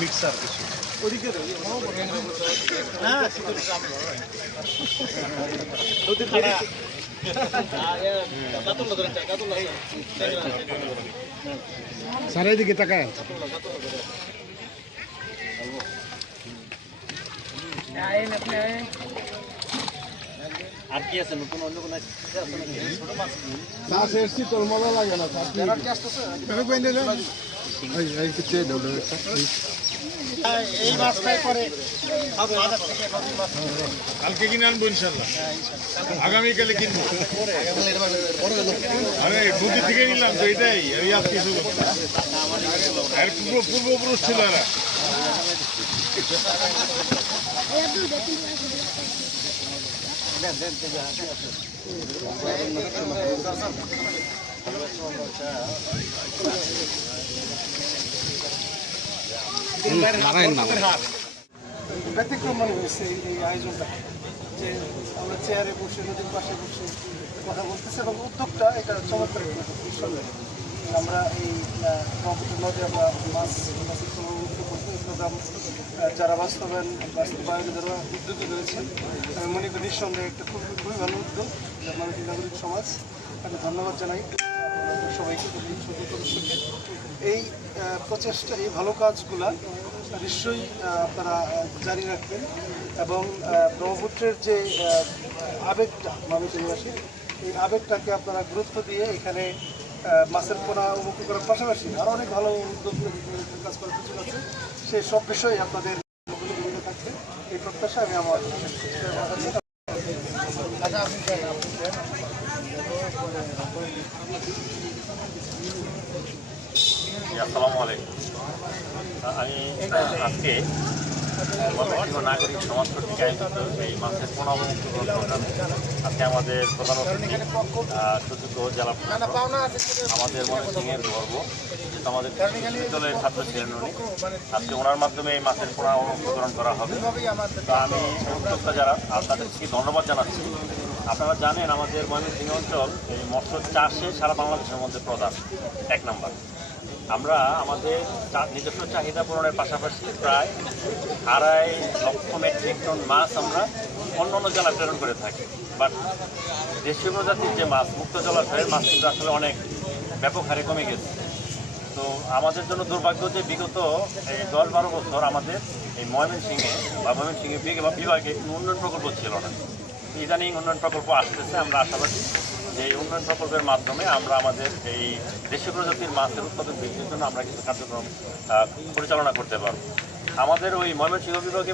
Mixer কিছু সারা দিকে তাকায় আর কি আছে নতুন অন্য কোনো মাছ এসছি তোর মজা লাগে না এই মাছটাই পরে কালকে কিনে আনবো ইনশাল্লাহ আগামীকালে কিনবো আরে নদী থেকে নিলাম তো এটাই আমি আর কিছু আর পূর্বপুরুষ ছিল এরা ব্যতিক্রম মনে হয়েছে এই আয়োজনটা যে আমরা চেয়ারে বসে নদীর পাশে বসে কথা বলতেছি এবং উদ্যোগটা এটা চমৎকার আমরা এই ব্রহ্মপুত্র নদী আমরা মাছ প্রোগ্রাম যারা বাস্তবায়নে যারা উদ্যোগী রয়েছেন আমি মনে করি নিঃসন্দেহে একটা খুবই ভালো উদ্যোগ বাংলাদেশের নাগরিক সমাজ আমি ধন্যবাদ জানাই সবাইকে সদস্যকে এই প্রচেষ্টা এই ভালো কাজগুলা নিশ্চয়ই আপনারা জারি রাখবেন এবং ব্রহ্মপুত্রের যে আবেগটা মানুষবাসী এই আবেগটাকে আপনারা গুরুত্ব দিয়ে এখানে মাছের পোনা উন্মুক্ত করার পাশাপাশি আরও অনেক ভালো উদ্যোগ কাজ করার সুযোগ আছে সেই সব বিষয়ে আপনাদের ভূমিকা থাকবে এই প্রত্যাশা আমি আমার আসসালামু আলাইকুম। আমি আজকে নাগরিক সমাজ কর্তৃক আয়োজিত এই মাছের পোনা মুক্তকরণ প্রোগ্রামে আজকে আমাদের প্রধান অতিথি সুযোগ্য জেলা আমাদের ময়মনসিংহের গর্ব যেহেতু আমাদের বিশ্ববিদ্যালয়ের ছাত্র ছিলেন উনি আজকে ওনার মাধ্যমে এই মাছের পোনা মুক্তকরণ করা হবে। তো আমি উদ্যোক্তা যারা তাদেরকে ধন্যবাদ জানাচ্ছি। আপনারা জানেন আমাদের ময়মনসিংহ অঞ্চল এই মৎস্য চাষে সারা বাংলাদেশের মধ্যে প্রধান 1 নম্বর। আমরা আমাদের নিজস্ব চাহিদা পূরণের পাশাপাশি প্রায় 2.5 লক্ষ মেট্রিক টন মাছ আমরা অন্য অন্য জেলায় প্রেরণ করে থাকি। বাট দেশীয় প্রজাতির যে মাছ মুক্ত জলাশয়ের মাছ কিন্তু আসলে অনেক ব্যাপক হারে কমে গেছে। তো আমাদের জন্য দুর্ভাগ্য যে বিগত এই 10-12 বছর আমাদের এই ময়মনসিংহে বিভাগে উন্নয়ন প্রকল্প ছিল না। ইদানিং উন্নয়ন প্রকল্প আসতেছে। আমরা আশাবাদী যে এই উন্নয়ন প্রকল্পের মাধ্যমে আমরা আমাদের এই দেশীয় প্রজাতির মাছের উৎপাদন বৃদ্ধির জন্য আমরা কিছু কার্যক্রম পরিচালনা করতে পারব। আমাদের ওই ময়মনসিংহ বিভাগে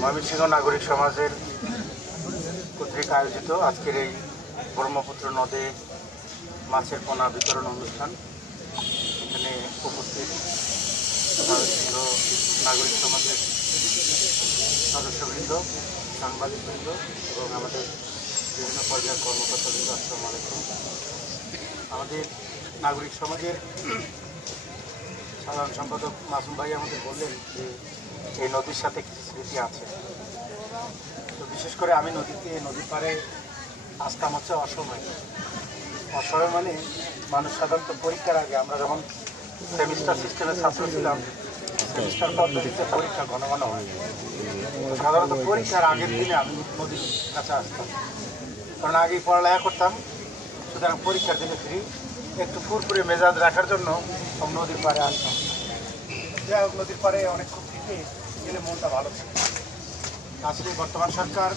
ময়মনসিংহ নাগরিক সমাজের কর্তৃক আয়োজিত আজকের এই ব্রহ্মপুত্র নদে মাছের পোনা বিতরণ অনুষ্ঠান এখানে উপস্থিত ময়মনসিংহ নাগরিক সমাজের সদস্যবৃন্দ, সাংবাদিকবৃন্দ এবং আমাদের বিভিন্ন পর্যায়ের কর্মকর্তাবৃন্দ, আসসালামু আলাইকুম। আমাদের নাগরিক সমাজের সাধারণ সম্পাদক মাসুম ভাই আমাদের বললেন যে এই নদীর সাথে কিছু স্মৃতি আছে। তো বিশেষ করে আমি নদীর পাড়ে আসতাম হচ্ছে অসময় মানে মানুষ সাধারণত পরীক্ষার আগে আমরা যখন সেমিস্টার সিস্টেমের ছাত্র ছিলাম সেমিস্টার পদ্ধতিতে পরীক্ষা ঘন ঘন হয়। সাধারণত পরীক্ষার আগের দিনে আমি নদীর কাছে আসতাম, কারণ আগেই পড়ালেখা করতাম। সুতরাং পরীক্ষার দিনে ফ্রি একটু ফুরফুরে মেজাজ রাখার জন্য নদীর পাড়ে আসতাম। যাই হোক, নদীর পাড়ে অনেকক্ষণ থেকে গেলে মনটা ভালো থাকে। আসলে বর্তমান সরকার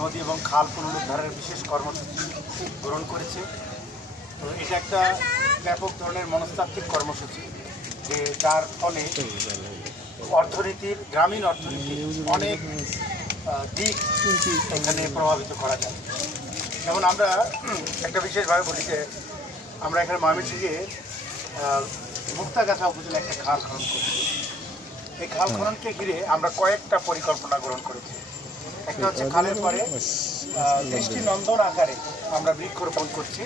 নদী এবং খাল পুনরুদ্ধারের বিশেষ কর্মসূচি গ্রহণ করেছে। তো এটা একটা ব্যাপক ধরনের মনস্তাত্ত্বিক কর্মসূচি, যে যার ফলে অর্থনীতির, গ্রামীণ অর্থনীতির অনেক দিক এখানে প্রভাবিত করা যায়। যেমন আমরা একটা বিশেষভাবে বলি যে আমরা এখানে ময়মনসিংহে মুক্তাগাছা উপজেলা একটা খাল খনন করছি। এই খাল খননকে ঘিরে আমরা কয়েকটা পরিকল্পনা গ্রহণ করেছি। একটা হচ্ছে খালের পরে দৃষ্টিনন্দন আকারে আমরা বৃক্ষরোপণ করছি।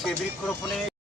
সেই বৃক্ষরোপণে